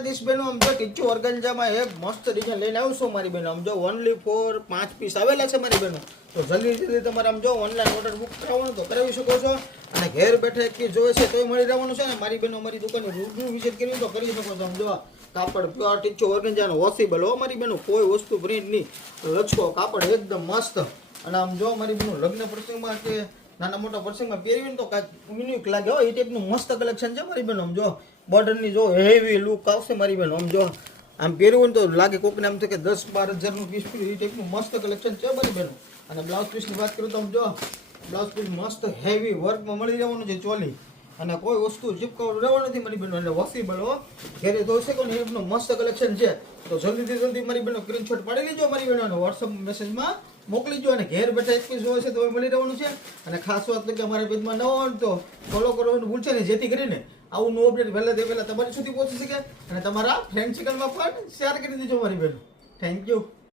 દ્વારકાધીશ બહેનો આમ જો ટીચુ ઓર્ગેન્જામાં એક મસ્ત ડિઝાઇન લઈને આવું છું મારી બહેનો. આમ જો ઓનલી ફોર 5 પીસ આવેલા છે મારી બહેનો. તો જલ્દી તમારે આમ જો ઓનલાઈન ઓર્ડર બુક કરાવવાનો તો કરાવી શકો છો. અને ઘેર બેઠા એક પીસ જોવે છે તોય મળી રહેવાનું છે ને. મારી બહેનો અમારી દુકાનની રૂબરૂ વિઝિટ કરવી તો કરી શકો છો. આમ જો કાપડ પ્યોર ટીચુ ઓર્ગેન્જાનો વોશેબલ હો મારી બહેનો, કોઈ વસ્તુ પ્રિન્ટ નહીં, લચકો કાપડ એકદમ મસ્ત. અને આમ જો મારી બહેનો લગ્ન પ્રસંગમાં કે નાના મોટા પ્રસંગમાં પહેરવીને તો કાંઈક યુનિક લાગે હો. એ ટાઈપનું મસ્ત કલેક્શન છે મારી બહેનો. આમ જો બોર્ડરની જો હેવી લુક આવશે મારી બહેનો. આમ જો આમ પહેરવું ને તો લાગે કોકને આમ થાય કે 10-12 હજારનું પીસ પીડ્યું, એ ટાઈપનું મસ્ત કલેક્શન છે મારી બહેનો. અને બ્લાઉઝ પીસની વાત કરું તો આમ જો બ્લાઉઝ પીસ મસ્ત હેવી વર્કમાં મળી રહેવાનું છે ચોલી. અને કોઈ વસ્તુ ચીપકાવવાનું રહેવાનું નથી મારી બહેનો. એટલે વોશેબલ હો, ઘેરે ધોઈ શકો ને એનું મસ્ત કલેક્શન છે. તો જલ્દી મારી બહેનો સ્ક્રીનશોટ પાડી લેજો મારી બહેનો અને વોટ્સઅપ મેસેજમાં મોકલી દો. અને ઘેર બેઠા એક પીસ જોવે છે તો મળી રહેવાનું છે. અને ખાસ વાત કે અમારા પેજમાં ન હોય તો ફોલો કરવાનું ભૂલશે ને, જેથી કરીને આવું નો અપડેટ પહેલા તમારી સુધી પહોંચી શકે. અને તમારા ફ્રેન્ડ સર્કલમાં પણ શેર કરી દેજો મારી બહેનો. Thank you.